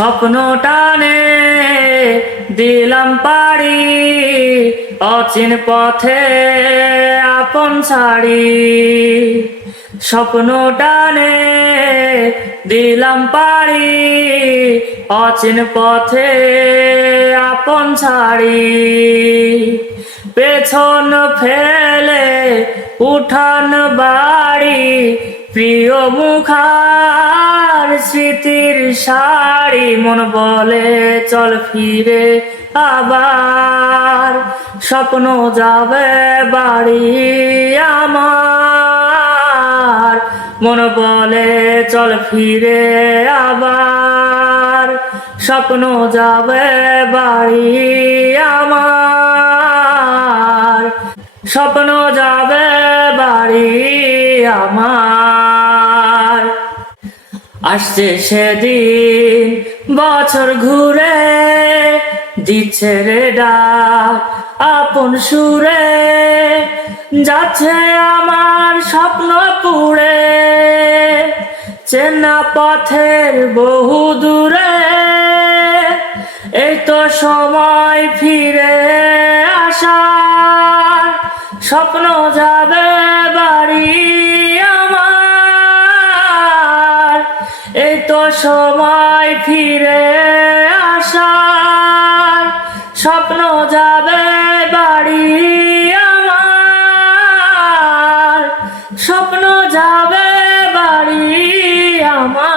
স্বপ্ন টানে দিলাম পাড়ি, অচিন পথে আপন ছাড়ি। স্বপ্ন টানে দিলাম পাড়ি, অচিন পথে আপন ছাড়ি। পেছন ফেলে উঠান বাড়ি, প্রিয় মুখার স্মৃতির শাড়ি। মন বলে চল ফিরে আবার, স্বপ্ন যাবে বাড়ি আমার। মন বলে চল ফিরে আবার, স্বপ্ন যাবে বাড়ি আমার। স্বপ্ন যাবে বাড়ি আমার। আসছে সেদিন বছর ঘুরে, দিচ্ছে রে ডাক আপন সুরে। যাচ্ছে আমার স্বপ্ন পুড়ে, চেনা পথের বহু দূরে। এই তো সময় ফিরে আসার, স্বপ্ন যাবে বাড়ি আমার। এই তো সময় ফিরে আসার, স্বপ্ন যাবে বাড়ি আমার। স্বপ্ন যাবে বাড়ি আমার।